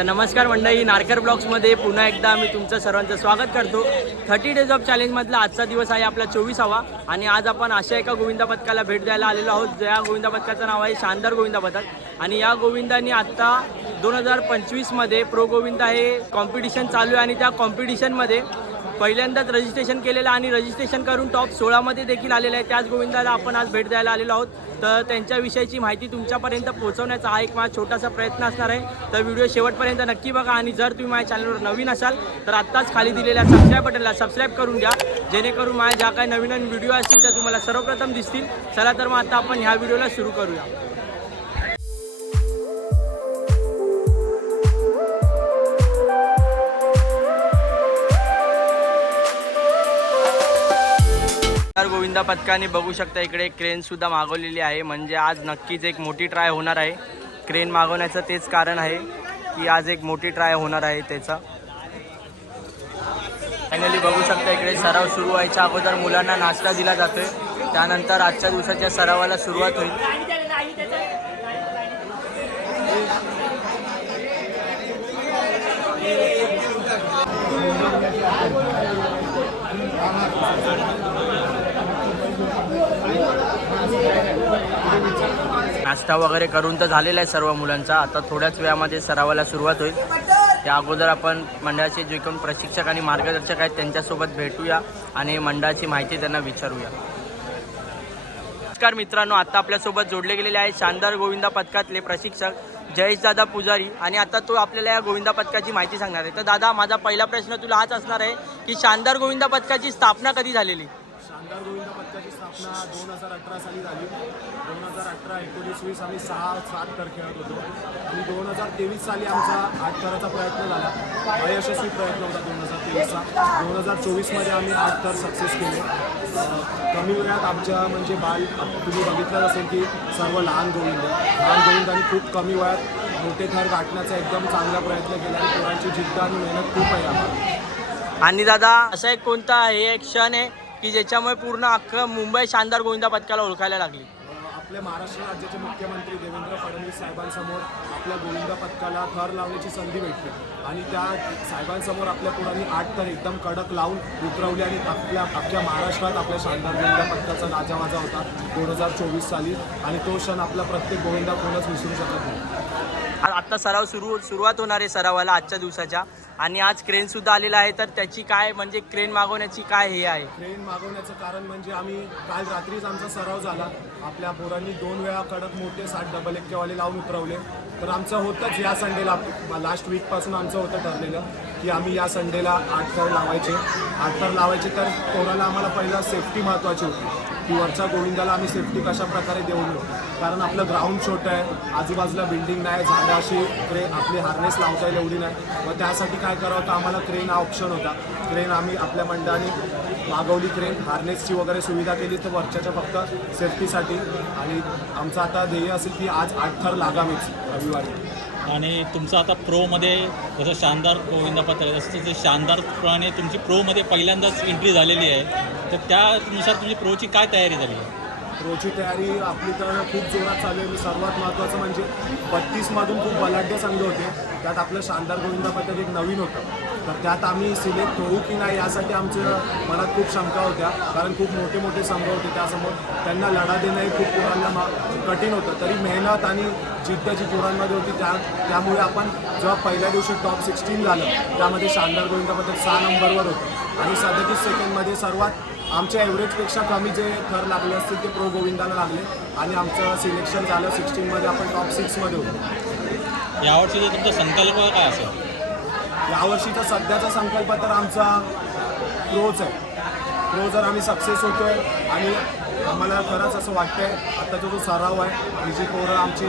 तर नमस्कार मंडळी नारकर ब्लॉग्समध्ये पुन्हा एकदा मी तुमचं सर्वांचं स्वागत करतो. थर्टी डेज ऑफ चॅलेंजमधला आजचा दिवस आहे आपला चोवीसावा आणि आज आपण अशा एका गोविंदा पथकाला भेट द्यायला आलेलो आहोत ज्या गोविंदा पथकाचं नाव आहे शानदार गोविंदा पथक. आणि या गोविंदाने आत्ता दोन हजार पंचवीसमध्ये प्रो गोविंदा हे कॉम्पिटिशन चालू आहे आणि त्या कॉम्पिटिशनमध्ये पहिल्यांदाच रजिस्ट्रेशन केलेलं आणि रजिस्ट्रेशन करून टॉप सोळामध्ये देखील आलेलं आहे. त्याच गोविंदाला आपण आज भेट द्यायला आलेलो आहोत. तर त्यांच्याविषयीची माहिती तुमच्यापर्यंत पोहोचवण्याचा हा एक माझा छोटासा प्रयत्न असणार आहे. तर व्हिडिओ शेवटपर्यंत नक्की बघा आणि जर तुम्ही माझ्या चॅनलवर नवीन असाल तर आत्ताच खाली दिलेल्या सबस्क्राईब बटनला सबस्क्राईब करून घ्या. जेणेकरून माझ्या ज्या काही नवीन नवीन व्हिडिओ असतील त्या तुम्हाला सर्वप्रथम दिसतील. चला तर मग आता आपण ह्या व्हिडिओला सुरू करूया. तर गोविंदा पथकाने बघू शकता इकडे क्रेन सुद्धा मागवलेली आहे. म्हणजे आज नक्कीच एक मोठी ट्राय होणार आहे. क्रेन मागवण्याचं तेच कारण आहे की आज एक मोठी ट्राय होणार आहे त्याचा. फायनली बघू शकता इकडे सराव सुरू व्हायच्या अगोदर मुलांना नाश्ता दिला जातोय. त्यानंतर आजच्या दिवसाच्या सरावाला सुरुवात होईल. नाश्ता वगैरे करून तर झालेला आहे सर्व मुलांचा. आता थोड्याच वेळामध्ये सरावाला सुरुवात होईल. त्या अगोदर आपण मंडळाचे जे कोण प्रशिक्षक आणि मार्गदर्शक आहेत त्यांच्यासोबत भेटूया आणि मंडळाची माहिती त्यांना विचारूया. नमस्कार मित्रांनो आता आपल्यासोबत जोडले गेलेले आहे शानदार गोविंदा पथकातले प्रशिक्षक जयेशदादा पुजारी आणि आता तो आपल्याला या गोविंदा पथकाची माहिती सांगणार आहे. तर दादा माझा पहिला प्रश्न तुला हाच असणार आहे की शानदार गोविंदा पथकाची स्थापना कधी झालेली? आमदार गोविंद पत्त्याची स्थापना दोन हजार अठरा साली झाली. दोन हजार अठरा एकोणीस वीस आम्ही सहा सात तर खेळत होतो. आणि दोन हजार तेवीस साली आमचा आठ थराचा प्रयत्न झाला. अयशस्वी प्रयत्न होता दोन हजार तेवीसचा. दोन हजार चोवीसमध्ये आम्ही आठ तर सक्सेस केले. कमी वेळात आमच्या म्हणजे बाल तुम्ही बघितलं असेल की सर्व लहान गोविंद. लहान गोविंदांनी खूप कमी वयात मोठे थर गाठण्याचा एकदम चांगला प्रयत्न केला आणि पोरांची जिद्द आणि मेहनत खूप आहे आम्हाला. आणि दादा असा एक कोणता हे एक क्षण आहे की ज्याच्यामुळे पूर्ण अख्खं मुंबई शानदार गोविंदा पथकाला ओळखायला लागली. आपल्या महाराष्ट्र राज्याचे मुख्यमंत्री देवेंद्र फडणवीस साहेबांसमोर आपल्या गोविंदा पथकाला थर लावण्याची संधी भेटली. आणि त्या साहेबांसमोर आपल्या पोरांनी आठ थर एकदम कडक लावून उतरवले आणि आपल्या अख्ख्या महाराष्ट्रात आपल्या शानदार गोविंदा पथकाचा गाजावाजा होता दोन हजार चोवीस साली. आणि तो क्षण आपला प्रत्येक गोविंदा कोणच विसरू शकत नाही. आता सराव सुरू सुरुवात होणार आहे सरावाला आजच्या दिवसाच्या. आणि आज क्रेन सुद्धा आलेला आहे. तर त्याची काय म्हणजे क्रेन मागवण्याची काय हे आहे? ट्रेन मागवण्याचं कारण म्हणजे आम्ही काल रात्रीच आमचा सराव झाला. आपल्या पोरांनी दोन वेळा कडक मोठे साठ डबल एक्केवाले लावून उतरवले. तर आमचं होतंच या संडेला लास्ट वीकपासून आमचं होतं ठरलेलं की आम्ही या संडेला आठ थर लावायचे. आठ थर लावायचे तर पोराला आम्हाला पहिला सेफ्टी महत्त्वाची होती. की वरच्या गोविंदाला आम्ही सेफ्टी कशा प्रकारे देऊन कारण आपलं ग्राउंड छोटं आहे आजूबाजूला बिल्डिंग नाही झाडं अशी क्रे आपली हार्नेस लावता येईल एवढी नाही. मग त्यासाठी काय करावं तर आम्हाला क्रेन हा ऑप्शन होता. क्रेन आम्ही आपल्या मंडळाने मागवली क्रेन हार्नेसची वगैरे सुविधा केली तर वरच्याच्या फक्त सेफ्टीसाठी आणि आमचं आता ध्येय असेल की आज आठ थर लागावीच रविवारी. आणि तुमचं आता प्रोमध्ये जसं शानदार गोविंदा पत्र आहे जसं शानदारपणे तुमची प्रोमध्ये पहिल्यांदाच एंट्री झालेली आहे. तर त्यानुसार तुमची प्रोची काय तयारी झाली आहे? रोजची तयारी आपली तर खूप जोरात चालू आहे. सर्वात महत्त्वाचं म्हणजे बत्तीसमधून खूप बलाढ्य संघ होते. त्यात आपलं शानदार गोविंदा पथक एक नवीन होतं. तर त्यात आम्ही सिलेक्ट होऊ की नाही यासाठी आमच्या मनात खूप शंका होत्या. कारण खूप मोठे मोठे संघ होते त्यासमोर. त्यांना लढा देणं हे खूप पोरांना कठीण होतं. तरी मेहनत आणि जिद्द जी पोरांमध्ये होती त्या त्यामुळे आपण जेव्हा पहिल्या दिवशी टॉप सिक्स्टीन झालं त्यामध्ये शानदार गोविंदा पथक सहा नंबरवर होतं. आणि सदतीस सेकंडमध्ये सर्वात आमच्या ॲव्हरेजपेक्षा कमी जे थर लागले असतील ते प्रो गोविंदाला लागले. आणि आमचं सिलेक्शन झालं सिक्स्टीनमध्ये आपण टॉप सिक्समध्ये होतो. यावर्षी जो तुमचा संकल्प काय असेल? यावर्षीचा सध्याचा संकल्प तर आमचा प्रोच आहे. प्रो जर आम्ही सक्सेस होतो आहे आणि आम्हाला खरंच असं वाटतंय आत्ताचा जो सराव आहे ही जी पोरं आमची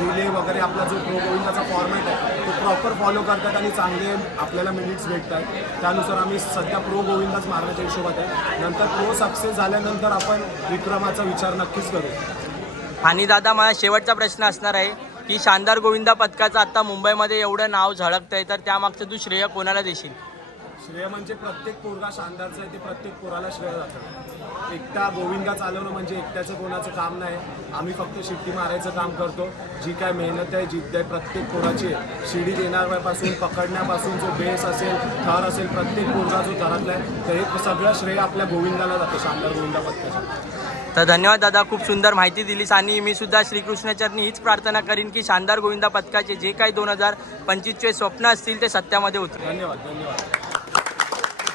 रिले वगैरे आपला जो प्रो गोविंदाचा फॉर्मॅट आहे तो प्रॉपर फॉलो करतात आणि चांगले आपल्याला मिनिट्स भेटतात. त्यानुसार आम्ही सध्या प्रो गोविंदाच मारण्याच्या हिशोबात आहे. नंतर प्रो सक्सेस झाल्यानंतर आपण विक्रमाचा विचार नक्कीच करू. आणि दादा माझा शेवटचा प्रश्न असणार आहे की शानदार गोविंदा पथकाचं आता मुंबईमध्ये एवढं नाव झळकतं आहे तर त्यामागचं तू श्रेय कोणाला देशील? श्रेय म्हणजे प्रत्येक पोरगा शानदारचं आहे ते प्रत्येक पोराला श्रेय जातं. एकटा गोविंदा चालवणं म्हणजे एकट्याचं कोणाचं काम नाही. आम्ही फक्त शिट्टी मारायचं काम करतो. जी काय मेहनत आहे जिद्द आहे प्रत्येक पोराची आहे. शिडी देण्यापासून पकडण्यापासून जो बेस असेल थर असेल प्रत्येक पोरगा जो थरातला आहे तर हे सगळं श्रेय आपल्या गोविंदाला जातं शानदार गोविंदा पत्त्याच्या तर धन्यवाद दादा खूप सुंदर माहिती दिलीस आणि मी सुद्धा श्रीकृष्णाचरणी हीच प्रार्थना करीन की शानदार गोविंदा पथकाचे जे काही दोन हजार पंचवीसचे स्वप्न असतील ते सत्यामध्ये उतरू धन्यवाद धन्यवाद.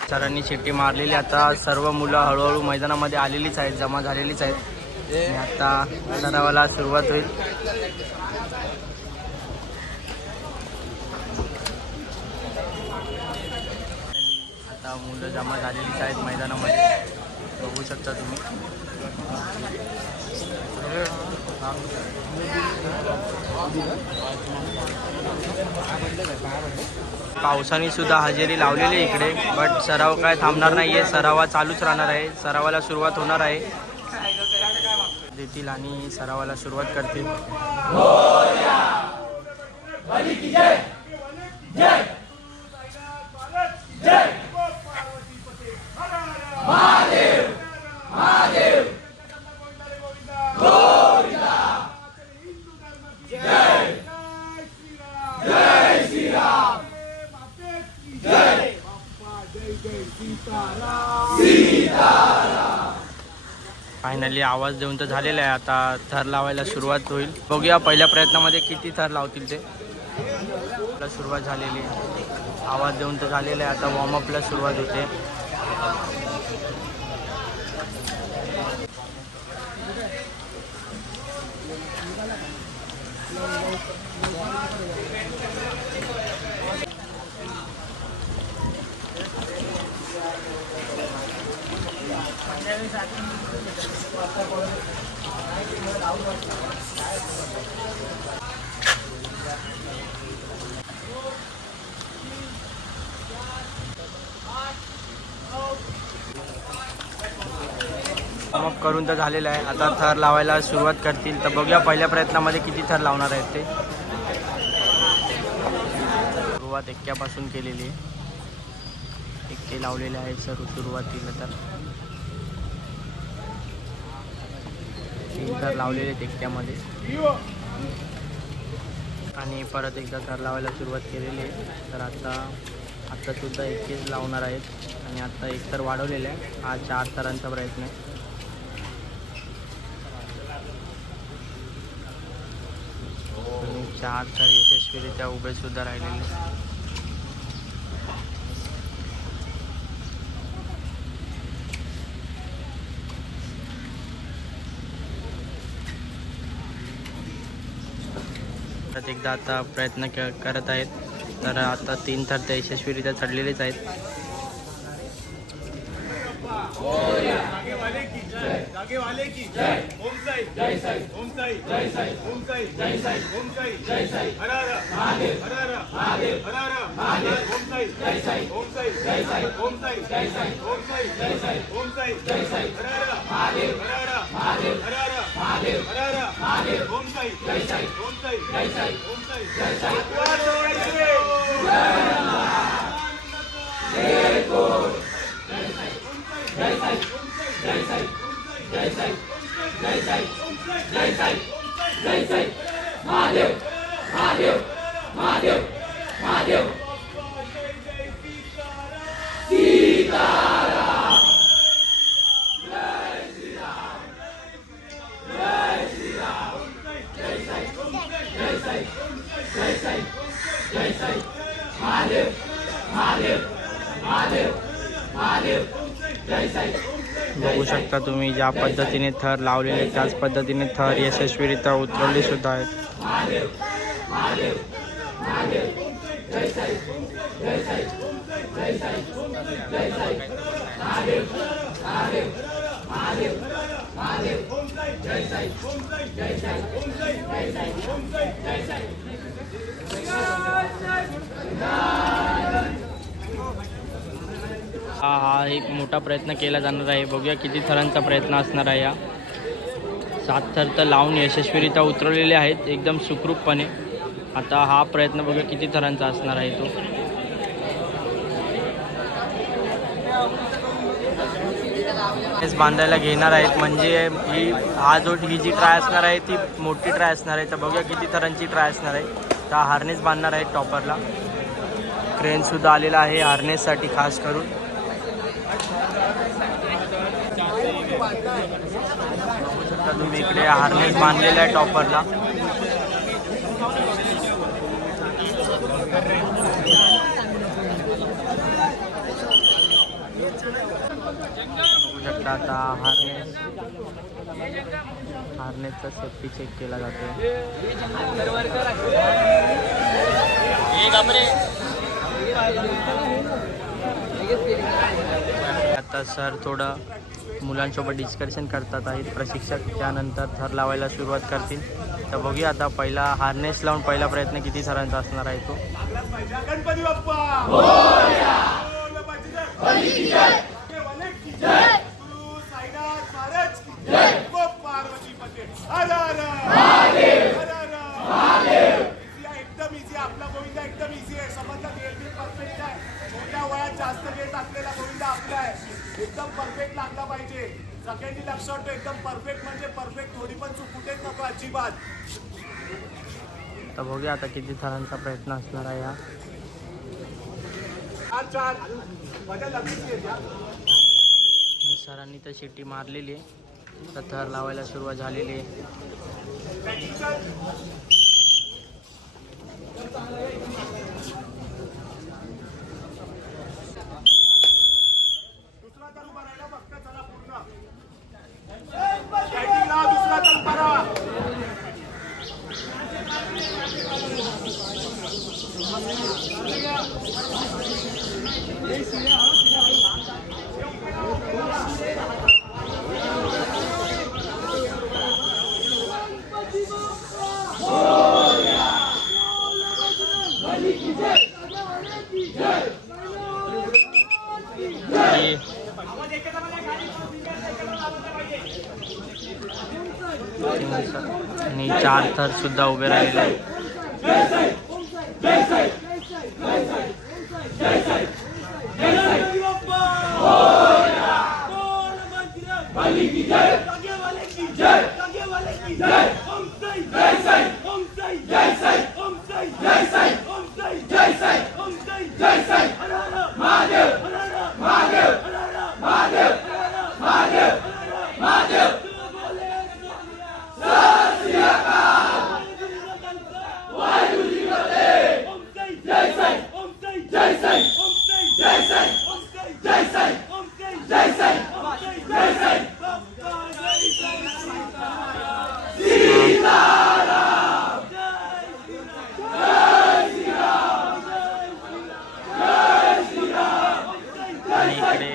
सरांनी शिट्टी मारलेली. आता सर्व मुलं हळूहळू मैदानामध्ये आलेलीच आहेत जमा झालेलीच आहेत. आता सरावाला सुरुवात होईल. आता मुलं जमा झालेलीच आहेत मैदानामध्ये. बघू शकता तुम्ही. पावसाने सुद्धा हजेरी लावलेली आहे इकडे बट सराव काय थांबणार नाही आहे सरावा चालूच राहणार आहे. सरावाला सुरुवात होणार आहे. देतील आणि सरावाला सुरुवात करतील. फायनली आवाज देऊन तर झालेला आहे. आता थर लावायला सुरुवात होईल. बघूया पहिल्या प्रयत्नामध्ये किती थर लावतील ते. सुरुवात झालेली आहे. आवाज देऊन तर झालेला आहे. आता वॉर्मअपला सुरुवात होते. करून तर झालेलं आहे. आता थर लावायला सुरुवात करतील. तर बघूया पहिल्या प्रयत्नामध्ये किती थर लावणार आहेत ते. सुरुवात एक्क्यापासून केलेली आहे. एक्के लावलेले आहेत सर्व सुरुवातीला तर. तीन थर लावलेले आहेत एक्क्यामध्ये. आणि परत एकदा थर लावायला सुरुवात केलेली आहे. तर आता आत्तासुद्धा सुद्धा लावणार आहेत. आणि आत्ता एक तर वाढवलेलं आहे. हा चार थरांचा प्रयत्न आहे. आणि चार तर यशस्वीरित्या उभे सुद्धा राहिलेले. परत एकदा आता प्रयत्न क करत आहेत. तर आता तीन थर ते यशस्वीरित्या चढलेलेच आहेत. जागे वाले की जय ओम साई जय साई ओम साई जय साई ओम साई जय साई ओम साई जय साई हर महादेव हर महादेव हर महादेव ओम साई जय साई ओम साई जय साई ओम साई जय साई ओम साई जय साई ओम साई जय साई हर महादेव महादेव महादेव महादेव ओम साई जय साई ओम साई जय साई ओम साई जय साई जय साई जय साई जय साई जय साई जय साई महादेव महादेव महादेव महादेव सीतारा महादेव महादेव महादेव महादेव जय साई बघू शकता तुम्ही ज्या पद्धतीने थर लावलेले त्याच पद्धतीने थर यशस्वीरित्या उतरवले सुद्धा आहेत हा हा एक मोठा प्रयत्न केला जाणार आहे. बघूया किती थरांचा प्रयत्न असणार आहे हा सात थर तर लावून यशस्वीरित्या उतरवलेले आहेत एकदम सुखरूपपणे. आता हा प्रयत्न बघूया किती थरांचा असणार आहे तो. बांधायला घेणार आहेत. म्हणजे ही हा जो ही जी ट्राय असणार आहे ती मोठी ट्राय असणार आहे. तर बघूया किती थरांची ट्राय असणार आहे. तर हार्नेस बांधणार आहेत टॉपरला क्रेनसुद्धा आलेला आहे हार्नेससाठी खास करून. तुम्ही इकडे हार्नेस बांधलेला आहे टॉपरला शकता आता हार्नेस हार्नेसचा सेफ्टी चेक केला जातो आता सर थोडं मुलांसोबत डिस्कशन करतात आहेत. प्रशिक्षक त्यानंतर थर लावायला सुरुवात करतील. तर बघूया आता पहिला हार्नेस लावून पहिला प्रयत्न किती थरांचा असणार आहे तो. गणपती बाप्पा बोल बाजीगर. के वाले की जय. गुरु साईनाथ महाराज की जय. गो पार्वती पते हर हर. हर हर. Easy आहे, एकदम इझी आपला गोविंदा एकदम इझी आहे समजलं DLP परफेक्ट आहे छोट्या वयात जास्त वेळ टाकलेला गोविंदा आपला आहे एकदम परफेक्ट लागला पाहिजे. सगळ्यांनी लक्षात ठेव एकदम परफेक्ट म्हणजे परफेक्ट थोडी पण चूक कुठेच नको अजिबात. तर बघूया आता किती थरांचा प्रयत्न असणार आहे हा. हा. सरांनी तर शिट्टी मारलेली आहे. तर थर लावायला सुरुवात झालेली आहे दुसरा तर उभा राहिला फक्त चला पूर्ण बॅटिंगला दुसरा तर उभा राहा आणि आणि चार थर सुद्धा उभे राहिलेले महादेव इकडे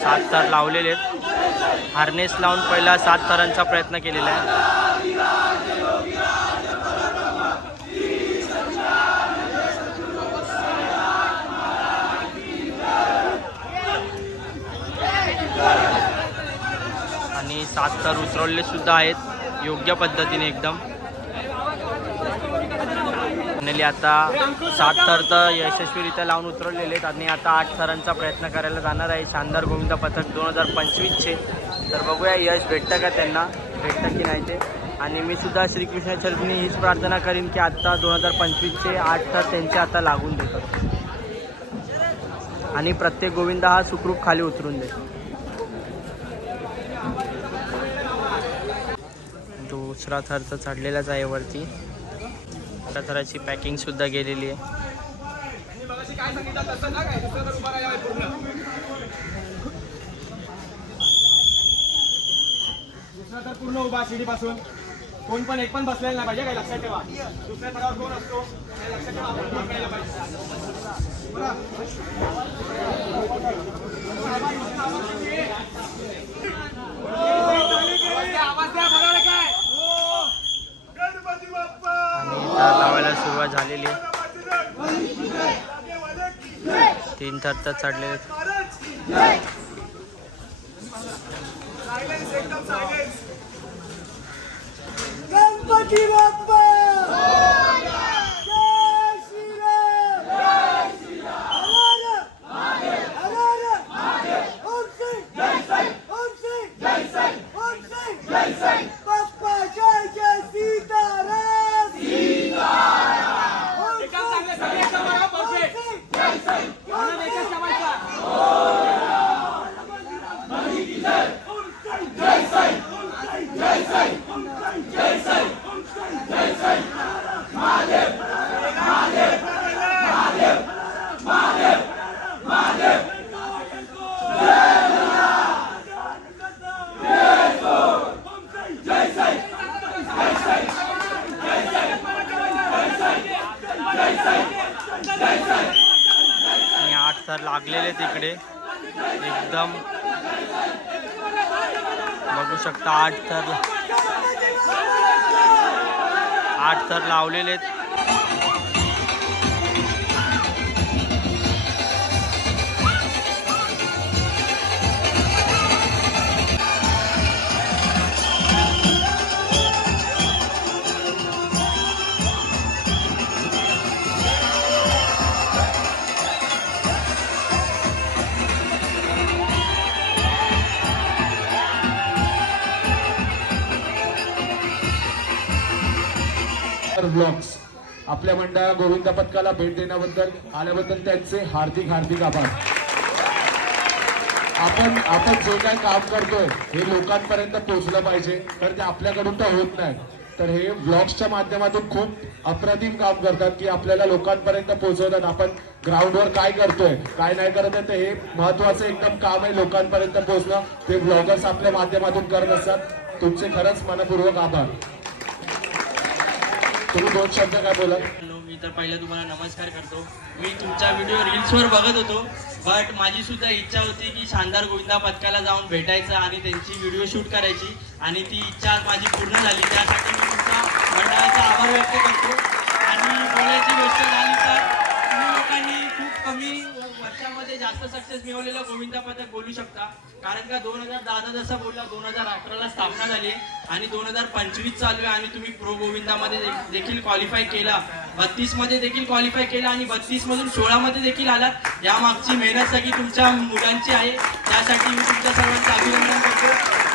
सात तर लावलेले आहेत. हार्नेस लावून पहिला सात तरांचा प्रयत्न केलेला आहे. आणि सात तर उतरवले सुद्धा आहेत. योग्य पद्धतीने एकदम. फायनली आता सात थर तर यशस्वीरित्या लावून उतरवलेले आहेत. आणि आता आठ थरांचा प्रयत्न करायला जाणार आहे. शानदार गोविंद पथक दोन हजार पंचवीसचे. तर बघूया यश भेटतं का त्यांना? भेटतं की नाही ते? आणि मी सुद्धा श्रीकृष्ण चरणी हीच प्रार्थना करीन की आत्ता दोन हजार पंचवीसचे आठ थर त्यांचे आता लागून देतात. आणि प्रत्येक गोविंदा हा सुखरूप खाली उतरून दे दुसरा थर तर चढलेलाच आहे वरती. थराची पॅकिंग सुद्धा गेलेली आहे. पूर्ण उभा शिडी पासून कोण पण एक पण बसलेला नाही पाहिजे काय लक्षात ठेवा. दुसऱ्या थरावर कोण असतो हे लक्षात ठेवा आपण कोण करायला पाहिजे आवाज द्या बरोबर काय गणपती बाप्पा आणि थर लावायला सुरुवात झालेली आहे. तीन थर तर चढलेले गणपती बाप्पा जय श्रीराम हर हर हर ओम श्री ओम श्री आणि आठ थर तिकडे. एकदम. बघू शकता आठ थर आठ थर लावलेले आहेत आपल्या मंडळा गोविंद पथकाला भेट देण्याबद्दल आल्याबद्दल त्यांचे हार्दिक हार्दिक आभार. आपण आपण जे काय काम करतोय हे लोकांपर्यंत पोहोचलं पाहिजे तर ते आपल्याकडून तर होत नाही. तर हे ब्लॉग्सच्या माध्यमातून खूप अप्रतिम काम करतात की आपल्याला लोकांपर्यंत पोहोचवतात. आपण ग्राउंडवर काय करतोय काय नाही करत आहे तर हे महत्वाचं एकदम काम आहे लोकांपर्यंत पोहोचणं. ते ब्लॉगर्स आपल्या माध्यमातून करत असतात. तुमचे खरंच मनपूर्वक आभार. तुम्ही दोन शब्द काय बोला हॅलो मी तर पहिला तुम्हाला नमस्कार करतो. मी तुमचा व्हिडिओ रील्सवर बघत होतो बट माझी सुद्धा इच्छा होती की शानदार गोविंदा पथकाला जाऊन भेटायचं आणि त्यांची व्हिडिओ शूट करायची. आणि ती इच्छा माझी पूर्ण झाली. त्यासाठी मी तुमचा मंडळाचा आभार व्यक्त करतो. जास्त सक्सेस मिळवलेलं गोविंदाबद्दल बोलू शकता. कारण का दोन हजार दहा जसं बोलला दोन हजार अकराला स्थापना झाली आणि दोन हजार पंचवीस चालू आहे आणि तुम्ही प्रो गोविंदामध्ये देखील क्वालिफाय केला. बत्तीसमध्ये देखील क्वालिफाय केला आणि बत्तीस मधून सोळा मध्ये देखील आलात. या मागची मेहनत सगळी तुमच्या मुलांची आहे. त्यासाठी मी तुमच्या सर्वांचं अभिनंदन करतो.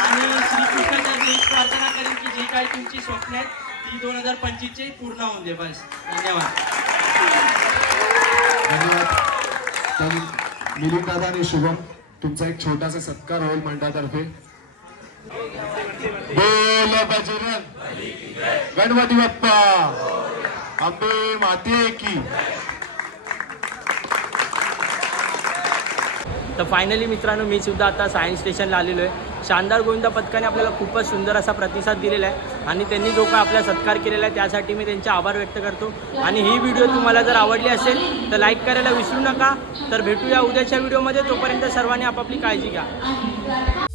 आणि श्रीकृष्णाच्या हीच प्रार्थना करेन की जे काही तुमची स्वप्न आहेत ती दोन हजार पंचवीसचे पूर्ण होऊन दे. बस. धन्यवाद. मिलिंद दादा आणि शुभम तुमचा एक छोटासा सत्कार होईल मंडळातर्फे. बोल बजरंग. गणपती बाप्पा. आंबे माते की. तर फायनली मित्रांनो मी सुद्धा आता सायन्स स्टेशनला आलेलो आहे. शानदार गोविंदा पथकाने आपल्याला खूपच सुंदर असा प्रतिसाद दिलेला आहे. आणि त्यांनी जो काय आपला सत्कार केलेला आहे त्यासाठी मी त्यांचे आभार व्यक्त करतो. आणि ही व्हिडिओ तुम्हाला जर आवडली असेल तर लाईक करायला विसरू नका. तर भेटूया उद्याच्या व्हिडिओमध्ये. तोपर्यंत सर्वांनी आपापली काळजी घ्या.